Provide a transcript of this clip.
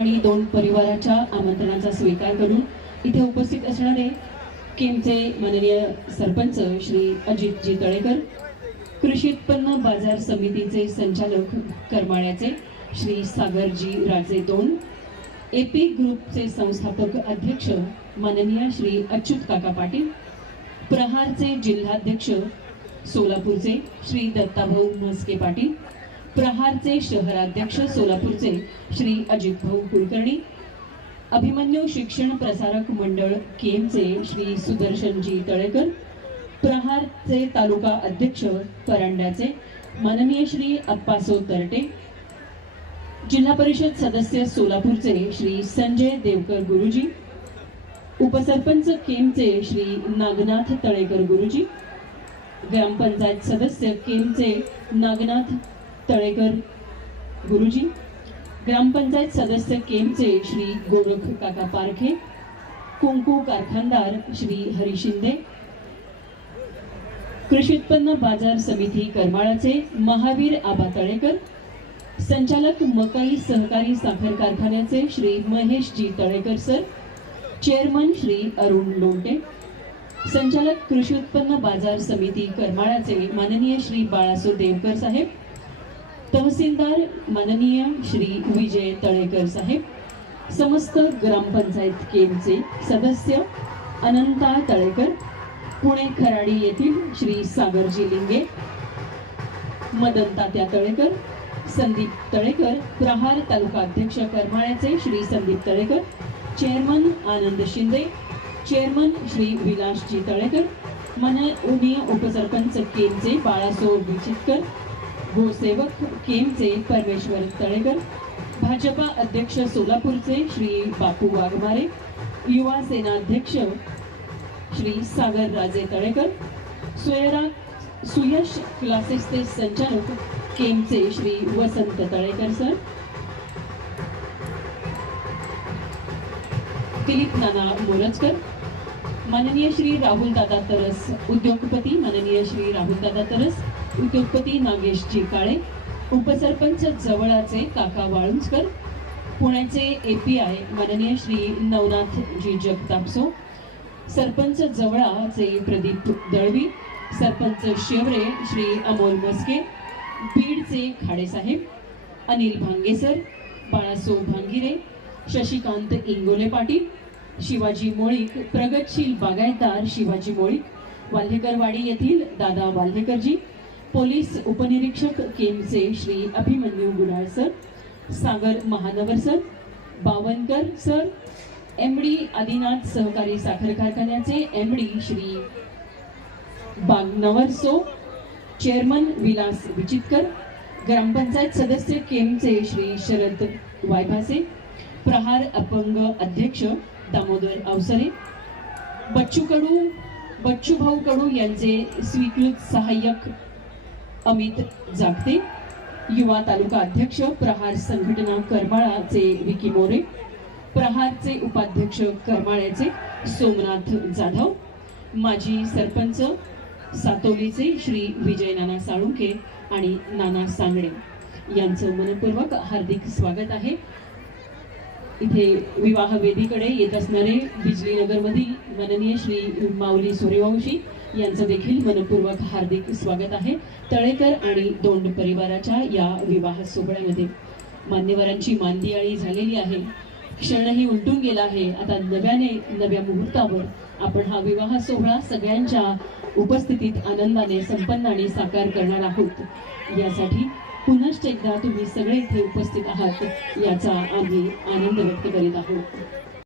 आणि दोन परिवाराच्या आमंत्रणाचा स्वीकार करून इथे उपस्थित असणारे केमचे माननीय सरपंच श्री अजितजी तळेकर, कृषी उत्पन्न बाजार समितीचे संचालक करमाळ्याचे श्री सागरजी राजे दोन, एपी ग्रुपचे संस्थापक अध्यक्ष माननीय श्री अच्युत काका पाटील, प्रहारचे जिल्हाध्यक्ष सोलापूरचे श्री दत्ताभाऊ म्हस्के पाटील, प्रहारचे शहराध्यक्ष सोलापूरचे श्री अजित भाऊ कुलकर्णी, अभिमन्यू शिक्षण प्रसारक मंडळ केमचे श्री सुदर्शनजी तळेकर, प्रहारचे तालुका अध्यक्ष परांड्याचे माननीय श्री अप्पासो तरटे, जिल्हा परिषद सदस्य सोलापूरचे श्री संजय देवकर गुरुजी, उपसरपंच केमचे श्री नागनाथ तळेकर गुरुजी, ग्रामपंचायत सदस्य केमचे नागनाथ तळेकर गुरुजी, ग्रामपंचायत सदस्य केमचे श्री गोरख काका पारखे, कुंकू कारखानदार श्री हरी शिंदे, कृषी उत्पन्न बाजार समिती करमाळाचे महावीर आबा तळेकर, संचालक मकई सहकारी साखर कारखान्याचे श्री महेशजी तळेकर सर, चेअरमन श्री अरुण लोंटे, संचालक कृषी उत्पन्न बाजार समिती करमाळाचे माननीय श्री बाळासो देवकर साहेब, तहसीलदार माननीय श्री विजय तळेकर साहेब, समस्त ग्रामपंचायत केमचे सदस्य अनंता तळेकर, पुणे खराडी येथील श्री सागरजी लिंगे, मदन तात्या तळेकर, संदीप तळेकर, प्रहार तालुका अध्यक्ष करमाळ्याचे श्री संदीप तळेकर, चेअरमन आनंद शिंदे, चेअरमन श्री विलासजी तळेकर, माननीय उपसरपंच केमचे बाळासो बिचितकर, भूसेवक केमचे परमेश्वर तळेकर, भाजपा अध्यक्ष सोलापूरचे श्री बापू वाघमारे, युवा सेना अध्यक्ष श्री सागर राजे तळेकर, सुयश क्लासेसचे संचालक केमचे श्री वसंत तळेकर सर, दिलीप नाना मोरजकर, माननीय श्री राहुल दादा तरस उद्योगपती, माननीय श्री राहुल दादा तरस उद्योगपती नागेशजी काळे, उपसरपंच जवळाचे काका वाळुंजकर, पुण्याचे एपीआय माननीय श्री नवनाथजी जगतापसो, सरपंच जवळाचे प्रदीप दळवी, सरपंच शेवरे श्री अमोल मस्के, बीडचे खाडेसाहेब अनिल भांगेसर, बाळासो भांगिरे, शशिकांत इंगोले पाटील, शिवाजी मोळीक, प्रगतशील बागायतदार शिवाजी मोळीक, वाल्हेकरवाडी येथील दादा वाल्हेकरजी, पोलीस उपनिरीक्षक केमचे Shri Abhimanyu Gudal sir, Sagar Mahanavar sir, Bavankar sir, MD Adinath सहकारी साखर कारखान्याचे एमडी श्री बागनवर सो, चेअरमन विलास विचितकर, ग्रामपंचायत सदस्य केमचे श्री शरद वायभासे, प्रहार अपंग अध्यक्ष दामोदर अवसरे, बच्चू भाऊ कडू यांचे स्वीकृत सहाय्यक अमित जागते, युवा तालुका अध्यक्ष प्रहार संघटना करमाळाचे विकी मोरे, प्रहारचे उपाध्यक्ष करमाळ्याचे सोमनाथ जाधव, माजी सरपंच सातोलीचे श्री विजय नाना साळुंके आणि नाना सांगडे यांचं मनपूर्वक हार्दिक स्वागत आहे। इथे विवाह वेदीकडे येत असणारे बिजली नगर मधील माननीय श्री माऊली सूर्यवंशी यांचं देखील मनपूर्वक हार्दिक स्वागत आहे। तळेकर आणि दोंड परिवाराच्या या विवाह सोहळ्यामध्ये मान्यवरांची मानदियाळी झालेली आहे, क्षणही उलटून गेला आहे। आता नव्या मुहूर्तावर आपण हा विवाह सोहळा सगळ्यांच्या उपस्थितीत आनंदाने संपन्न आणि साकार करणार आहोत। यासाठी पुनश्च एकदा तुम्ही सगळे इथे उपस्थित आहात याचा आम्ही आनंद व्यक्त करीत आहोत।